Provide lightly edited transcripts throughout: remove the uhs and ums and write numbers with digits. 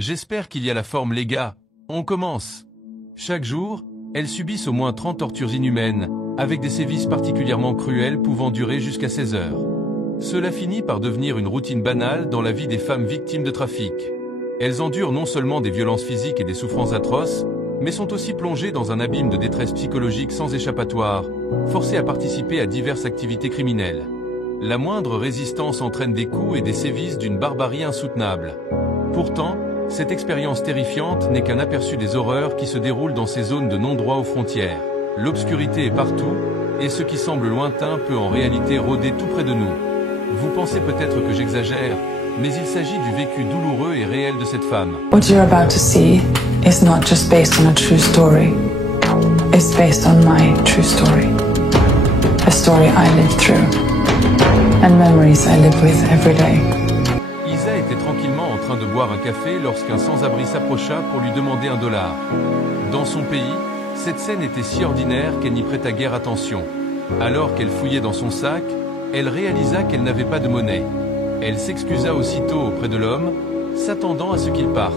J'espère qu'il y a la forme les gars, on commence. Chaque jour, elles subissent au moins 30 tortures inhumaines, avec des sévices particulièrement cruels pouvant durer jusqu'à 16 heures. Cela finit par devenir une routine banale dans la vie des femmes victimes de trafic. Elles endurent non seulement des violences physiques et des souffrances atroces, mais sont aussi plongées dans un abîme de détresse psychologique sans échappatoire, forcées à participer à diverses activités criminelles. La moindre résistance entraîne des coups et des sévices d'une barbarie insoutenable. Pourtant, cette expérience terrifiante n'est qu'un aperçu des horreurs qui se déroulent dans ces zones de non-droit aux frontières. L'obscurité est partout, et ce qui semble lointain peut en réalité rôder tout près de nous. Vous pensez peut-être que j'exagère, mais il s'agit du vécu douloureux et réel de cette femme. What you're about to see is not just based on a true story. It's based on my true story. A story I lived through. And memories I live with every day. Isa était tranquillement en train de boire un café lorsqu'un sans-abri s'approcha pour lui demander $1. Dans son pays, cette scène était si ordinaire qu'elle n'y prêta guère attention. Alors qu'elle fouillait dans son sac, elle réalisa qu'elle n'avait pas de monnaie. Elle s'excusa aussitôt auprès de l'homme, s'attendant à ce qu'il parte.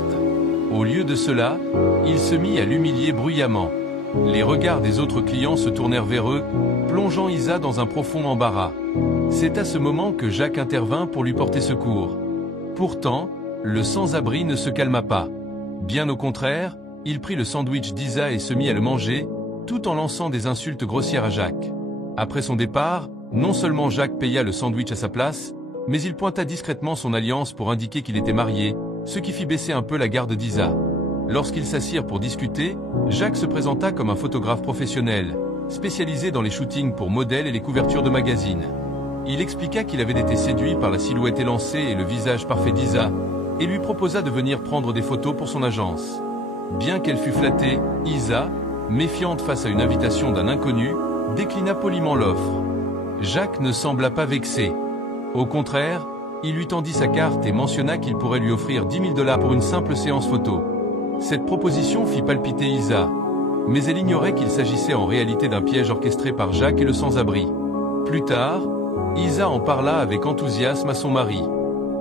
Au lieu de cela, il se mit à l'humilier bruyamment. Les regards des autres clients se tournèrent vers eux, plongeant Isa dans un profond embarras. C'est à ce moment que Jacques intervint pour lui porter secours. Pourtant, le sans-abri ne se calma pas. Bien au contraire, il prit le sandwich d'Isa et se mit à le manger, tout en lançant des insultes grossières à Jacques. Après son départ, non seulement Jacques paya le sandwich à sa place, mais il pointa discrètement son alliance pour indiquer qu'il était marié, ce qui fit baisser un peu la garde d'Isa. Lorsqu'ils s'assirent pour discuter, Jacques se présenta comme un photographe professionnel, spécialisé dans les shootings pour modèles et les couvertures de magazines. Il expliqua qu'il avait été séduit par la silhouette élancée et le visage parfait d'Isa, et lui proposa de venir prendre des photos pour son agence. Bien qu'elle fût flattée, Isa, méfiante face à une invitation d'un inconnu, déclina poliment l'offre. Jacques ne sembla pas vexé. Au contraire, il lui tendit sa carte et mentionna qu'il pourrait lui offrir $10 000 pour une simple séance photo. Cette proposition fit palpiter Isa, mais elle ignorait qu'il s'agissait en réalité d'un piège orchestré par Jacques et le sans-abri. Plus tard, Isa en parla avec enthousiasme à son mari.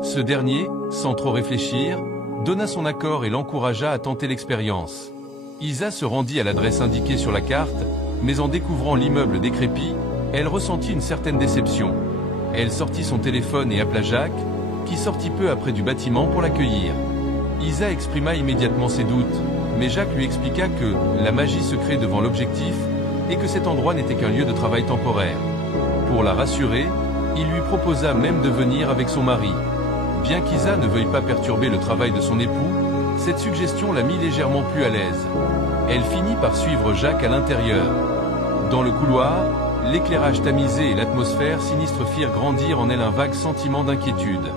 Ce dernier, sans trop réfléchir, donna son accord et l'encouragea à tenter l'expérience. Isa se rendit à l'adresse indiquée sur la carte, mais en découvrant l'immeuble décrépit, elle ressentit une certaine déception. Elle sortit son téléphone et appela Jacques, qui sortit peu après du bâtiment pour l'accueillir. Isa exprima immédiatement ses doutes, mais Jacques lui expliqua que la magie se crée devant l'objectif et que cet endroit n'était qu'un lieu de travail temporaire. Pour la rassurer, il lui proposa même de venir avec son mari. Bien qu'Isa ne veuille pas perturber le travail de son époux, cette suggestion la mit légèrement plus à l'aise. Elle finit par suivre Jacques à l'intérieur. Dans le couloir, l'éclairage tamisé et l'atmosphère sinistre firent grandir en elle un vague sentiment d'inquiétude.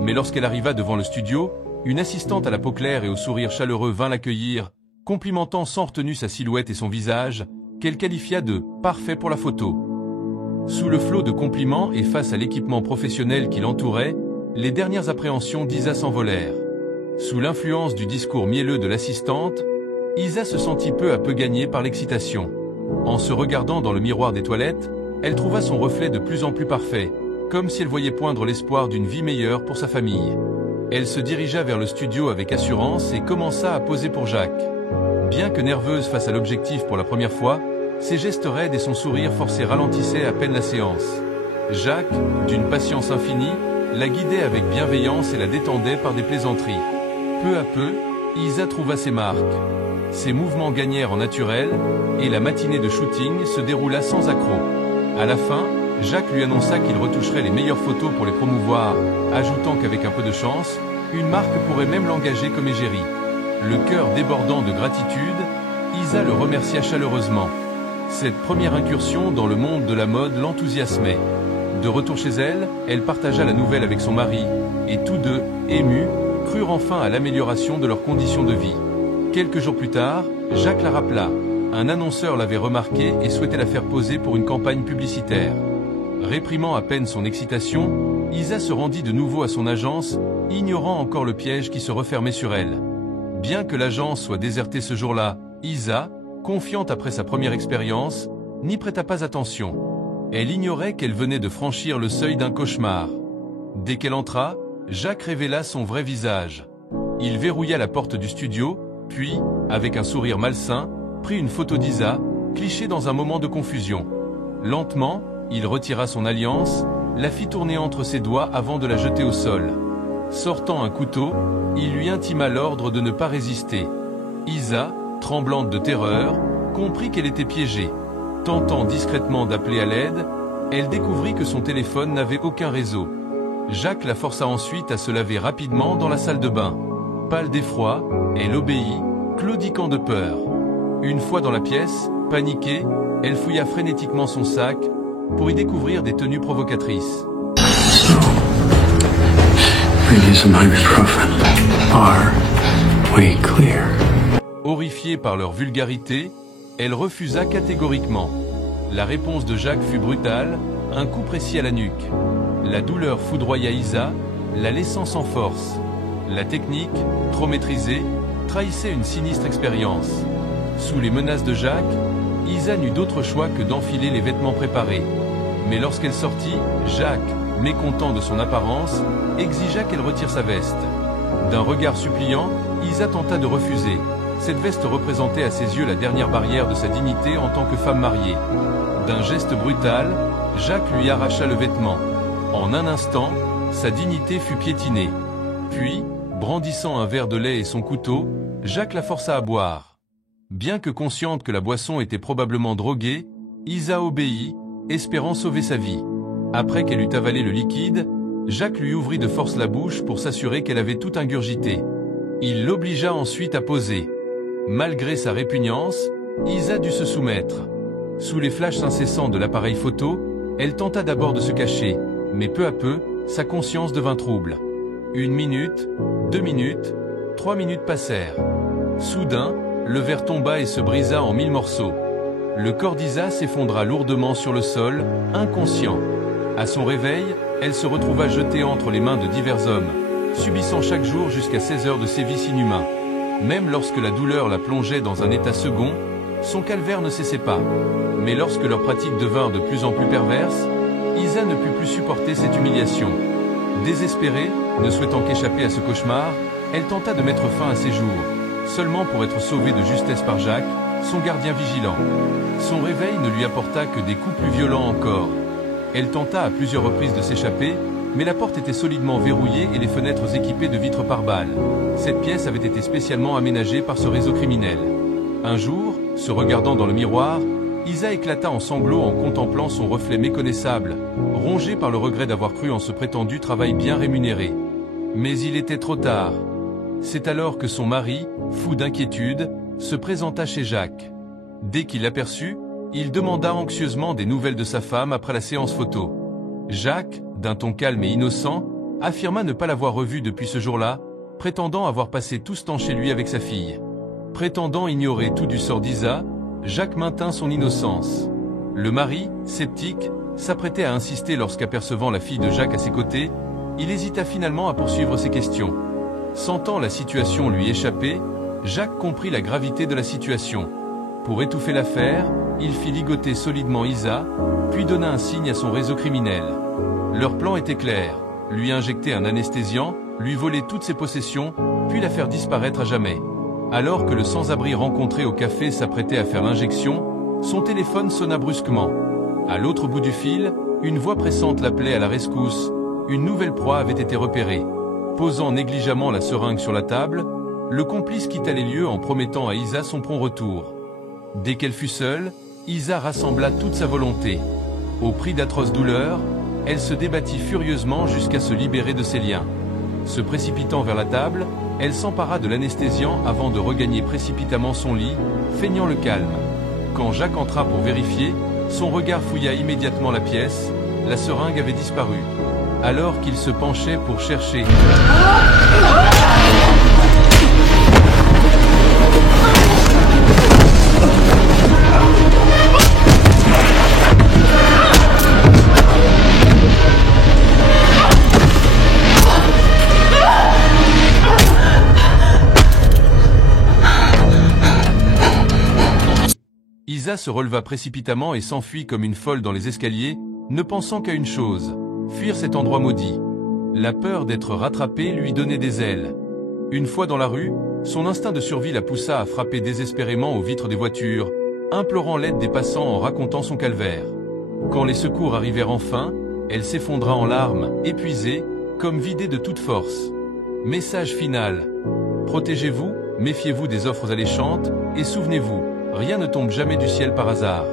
Mais lorsqu'elle arriva devant le studio, une assistante à la peau claire et au sourire chaleureux vint l'accueillir, complimentant sans retenue sa silhouette et son visage, qu'elle qualifia de « parfait pour la photo ». Sous le flot de compliments et face à l'équipement professionnel qui l'entourait, les dernières appréhensions d'Isa s'envolèrent. Sous l'influence du discours mielleux de l'assistante, Isa se sentit peu à peu gagnée par l'excitation. En se regardant dans le miroir des toilettes, elle trouva son reflet de plus en plus parfait, comme si elle voyait poindre l'espoir d'une vie meilleure pour sa famille. Elle se dirigea vers le studio avec assurance et commença à poser pour Jacques. Bien que nerveuse face à l'objectif pour la première fois, ses gestes raides et son sourire forcé ralentissaient à peine la séance. Jacques, d'une patience infinie, la guidait avec bienveillance et la détendait par des plaisanteries. Peu à peu, Isa trouva ses marques. Ses mouvements gagnèrent en naturel, et la matinée de shooting se déroula sans accroc. À la fin, Jacques lui annonça qu'il retoucherait les meilleures photos pour les promouvoir, ajoutant qu'avec un peu de chance, une marque pourrait même l'engager comme égérie. Le cœur débordant de gratitude, Isa le remercia chaleureusement. Cette première incursion dans le monde de la mode l'enthousiasmait. De retour chez elle, elle partagea la nouvelle avec son mari, et tous deux, émus, crurent enfin à l'amélioration de leurs conditions de vie. Quelques jours plus tard, Jacques la rappela. Un annonceur l'avait remarquée et souhaitait la faire poser pour une campagne publicitaire. Réprimant à peine son excitation, Isa se rendit de nouveau à son agence, ignorant encore le piège qui se refermait sur elle. Bien que l'agence soit désertée ce jour-là, Isa, confiante après sa première expérience, n'y prêta pas attention. Elle ignorait qu'elle venait de franchir le seuil d'un cauchemar. Dès qu'elle entra, Jacques révéla son vrai visage. Il verrouilla la porte du studio, puis, avec un sourire malsain, prit une photo d'Isa, clichée dans un moment de confusion. Lentement, il retira son alliance, la fit tourner entre ses doigts avant de la jeter au sol. Sortant un couteau, il lui intima l'ordre de ne pas résister. Isa, tremblante de terreur, comprit qu'elle était piégée. Tentant discrètement d'appeler à l'aide, elle découvrit que son téléphone n'avait aucun réseau. Jacques la força ensuite à se laver rapidement dans la salle de bain. Pâle d'effroi, elle obéit, claudiquant de peur. Une fois dans la pièce, paniquée, elle fouilla frénétiquement son sac pour y découvrir des tenues provocatrices. Horrifiée par leur vulgarité, elle refusa catégoriquement. La réponse de Jacques fut brutale, un coup précis à la nuque. La douleur foudroya Isa, la laissant sans force. La technique, trop maîtrisée, trahissait une sinistre expérience. Sous les menaces de Jacques, Isa n'eut d'autre choix que d'enfiler les vêtements préparés. Mais lorsqu'elle sortit, Jacques, mécontent de son apparence, exigea qu'elle retire sa veste. D'un regard suppliant, Isa tenta de refuser. Cette veste représentait à ses yeux la dernière barrière de sa dignité en tant que femme mariée. D'un geste brutal, Jacques lui arracha le vêtement. En un instant, sa dignité fut piétinée. Puis, brandissant un verre de lait et son couteau, Jacques la força à boire. Bien que consciente que la boisson était probablement droguée, Isa obéit, espérant sauver sa vie. Après qu'elle eut avalé le liquide, Jacques lui ouvrit de force la bouche pour s'assurer qu'elle avait tout ingurgité. Il l'obligea ensuite à poser. Malgré sa répugnance, Isa dut se soumettre. Sous les flashs incessants de l'appareil photo, elle tenta d'abord de se cacher, mais peu à peu, sa conscience devint trouble. 1 minute, 2 minutes, 3 minutes passèrent. Soudain, le verre tomba et se brisa en 1000 morceaux. Le corps d'Isa s'effondra lourdement sur le sol, inconscient. À son réveil, elle se retrouva jetée entre les mains de divers hommes, subissant chaque jour jusqu'à 16 heures de sévices inhumains. Même lorsque la douleur la plongeait dans un état second, son calvaire ne cessait pas. Mais lorsque leurs pratiques devinrent de plus en plus perverses, Isa ne put plus supporter cette humiliation. Désespérée, ne souhaitant qu'échapper à ce cauchemar, elle tenta de mettre fin à ses jours, seulement pour être sauvée de justesse par Jacques, son gardien vigilant. Son réveil ne lui apporta que des coups plus violents encore. Elle tenta à plusieurs reprises de s'échapper, mais la porte était solidement verrouillée et les fenêtres équipées de vitres par balles. Cette pièce avait été spécialement aménagée par ce réseau criminel. Un jour, se regardant dans le miroir, Isa éclata en sanglots en contemplant son reflet méconnaissable, rongé par le regret d'avoir cru en ce prétendu travail bien rémunéré. Mais il était trop tard. C'est alors que son mari, fou d'inquiétude, se présenta chez Jacques. Dès qu'il l'aperçut, il demanda anxieusement des nouvelles de sa femme après la séance photo. Jacques, d'un ton calme et innocent, affirma ne pas l'avoir revue depuis ce jour-là, prétendant avoir passé tout ce temps chez lui avec sa fille. Prétendant ignorer tout du sort d'Isa, Jacques maintint son innocence. Le mari, sceptique, s'apprêtait à insister lorsqu'apercevant la fille de Jacques à ses côtés, il hésita finalement à poursuivre ses questions. Sentant la situation lui échapper, Jacques comprit la gravité de la situation. Pour étouffer l'affaire, il fit ligoter solidement Isa, puis donna un signe à son réseau criminel. Leur plan était clair, lui injecter un anesthésiant, lui voler toutes ses possessions, puis la faire disparaître à jamais. Alors que le sans-abri rencontré au café s'apprêtait à faire l'injection, son téléphone sonna brusquement. À l'autre bout du fil, une voix pressante l'appelait à la rescousse. Une nouvelle proie avait été repérée. Posant négligemment la seringue sur la table, le complice quitta les lieux en promettant à Isa son prompt retour. Dès qu'elle fut seule, Isa rassembla toute sa volonté. Au prix d'atroces douleurs, elle se débattit furieusement jusqu'à se libérer de ses liens. Se précipitant vers la table, elle s'empara de l'anesthésiant avant de regagner précipitamment son lit, feignant le calme. Quand Jacques entra pour vérifier, son regard fouilla immédiatement la pièce, la seringue avait disparu. Alors qu'il se penchait pour chercher... Isa se releva précipitamment et s'enfuit comme une folle dans les escaliers, ne pensant qu'à une chose, fuir cet endroit maudit. La peur d'être rattrapée lui donnait des ailes. Une fois dans la rue, son instinct de survie la poussa à frapper désespérément aux vitres des voitures, implorant l'aide des passants en racontant son calvaire. Quand les secours arrivèrent enfin, elle s'effondra en larmes, épuisée, comme vidée de toute force. Message final. Protégez-vous, méfiez-vous des offres alléchantes, et souvenez-vous, rien ne tombe jamais du ciel par hasard.